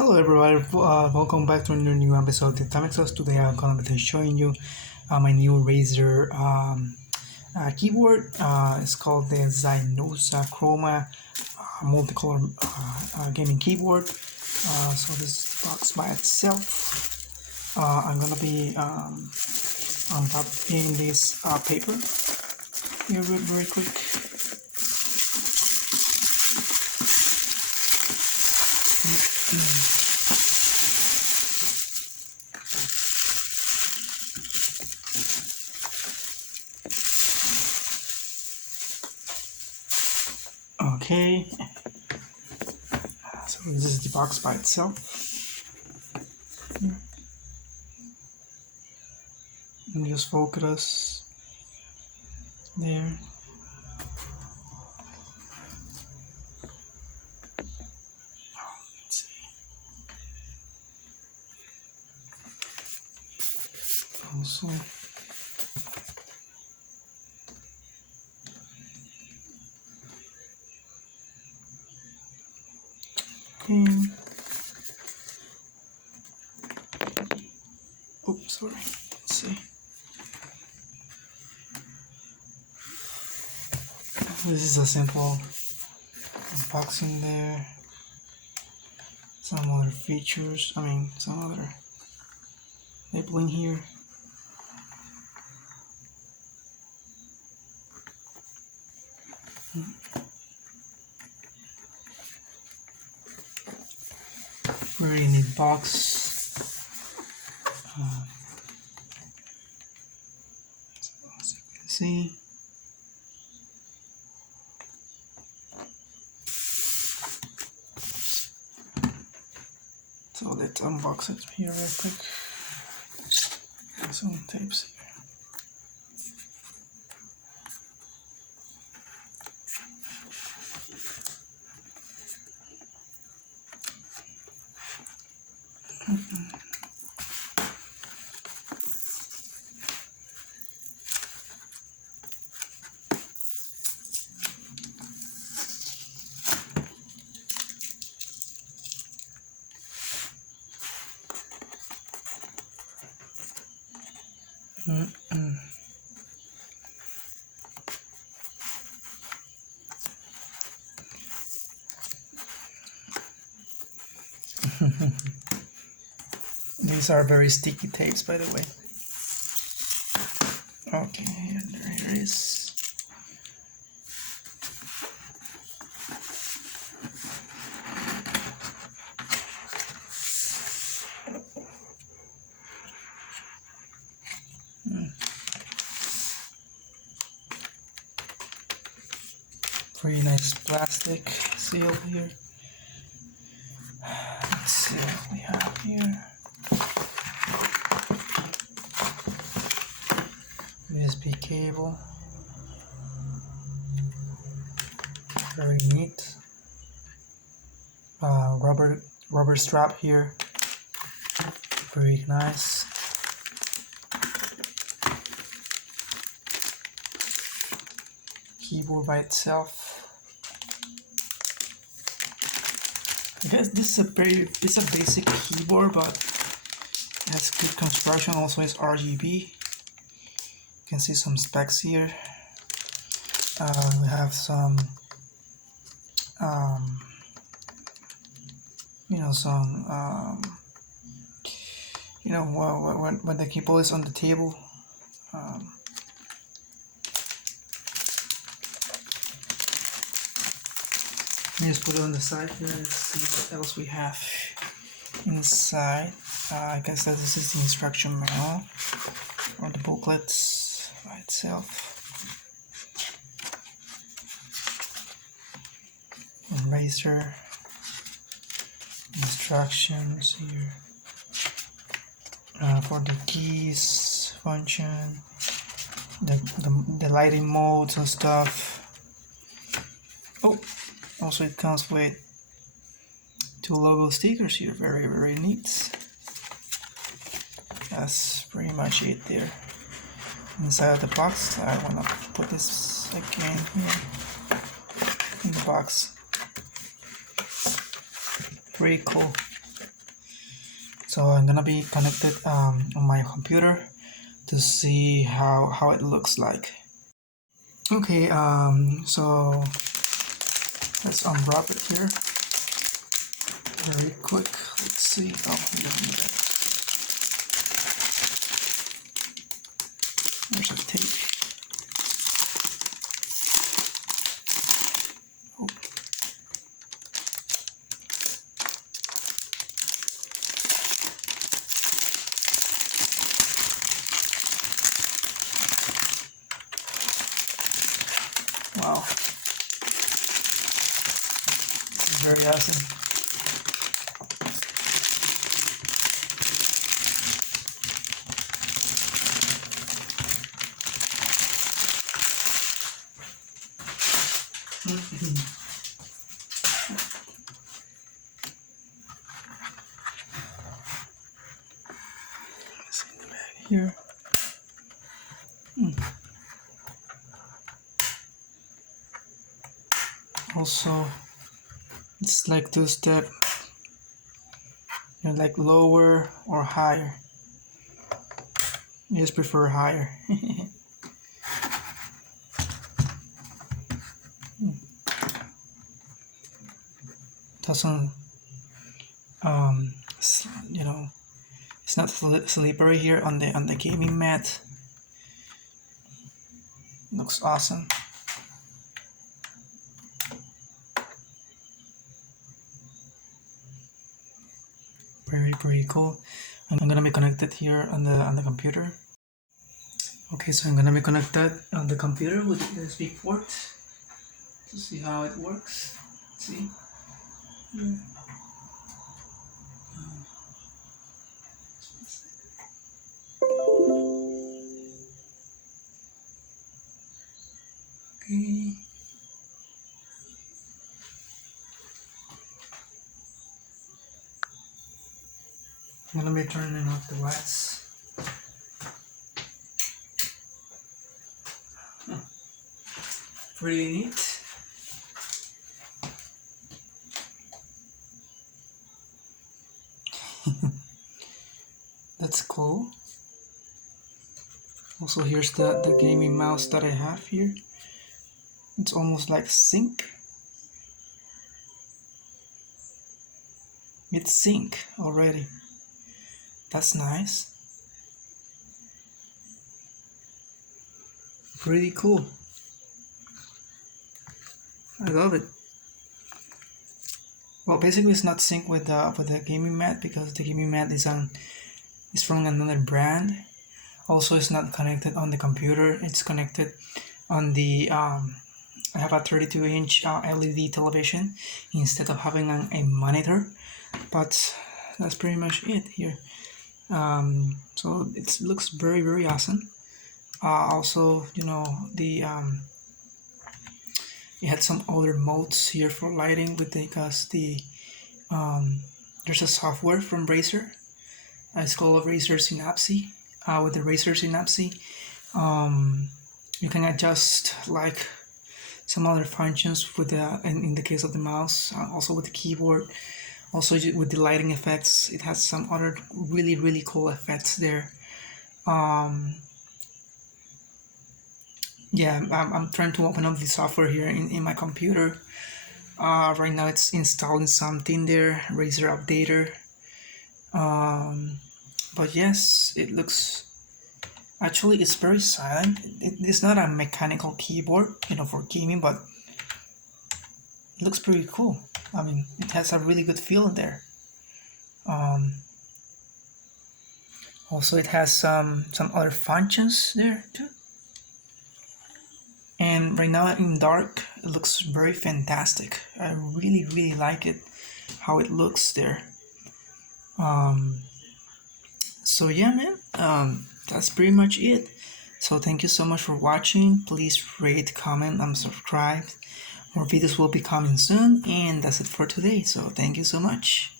Hello everyone, welcome back to a new episode of TheAtomicsoft. Today I'm going to be showing you my new Razer keyboard. It's called the Cynosa Chroma multicolor gaming keyboard. So this is the box by itself. I'm going to be unwrapping this paper here very quick. Okay, so this is the box by itself. And just focus there. Let's see. Also, okay. Oops, sorry. Let's see. This is a simple unboxing there. Some other features, some other labeling here. Very neat box. As you can see. So let's unbox it here real quick. Some tapes here. These are very sticky tapes, by the way. Okay, there it is. Pretty nice plastic seal here. Let's see what we have here. USB cable. Very neat. Rubber strap here. Very nice. Keyboard by itself. I guess this is a basic keyboard, but it has good construction. Also, it's RGB. You can see some specs here. We have some, when the keyboard is on the table. Just put it on the side here and see what else we have inside. I guess that this is the instruction manual or the booklets by itself. Razer instructions here for the keys function, the lighting modes and stuff. Oh. Also, it comes with 2 logo stickers here. Very neat. That's pretty much it there. Inside of the box, I wanna put this again here in the box. Pretty cool. So I'm gonna be connected on my computer to see how it looks like. Okay, so let's unwrap it here very quick. Let's see. Oh, we don't need that. There's a tape. Oh. Wow, this is very awesome. See the bag here. Also, it's like two-step, like lower or higher. I just prefer higher. Doesn't it's not slippery here on the gaming mat. Looks awesome. Very cool. I'm gonna be connected here on the computer. Okay, so I'm gonna be connected on the computer with the USB port to see how it works. See? Yeah. Okay. I'm gonna be turning off the lights. Pretty neat. That's cool. Also, here's the gaming mouse that I have here. It's almost like sync. It's sync already. That's nice. Pretty cool. I love it. Well, basically, it's not sync with the gaming mat because the gaming mat is from another brand. Also, it's not connected on the computer. It's connected on the I have a 32-inch LED television instead of having a monitor. But that's pretty much it here. So it looks very awesome. Also, it had some other modes here for lighting because there's a software from Razer. It's called Razer Synapse. With the Razer Synapse, you can adjust like some other functions with in the case of the mouse, also with the keyboard, also with the lighting effects. It has some other really cool effects there. Yeah, I'm trying to open up the software here in my computer. Right now it's installing something there, Razer Updater. But yes, it looks, actually it's very silent. It's not a mechanical keyboard, for gaming, but it looks pretty cool. I mean, it has a really good feel there. Also, it has some other functions there too. And right now in dark, it looks very fantastic. I really like it, how it looks there. So yeah, man, that's pretty much it. So thank you so much for watching. Please rate, comment, and subscribe. More videos will be coming soon, and that's it for today. So thank you so much.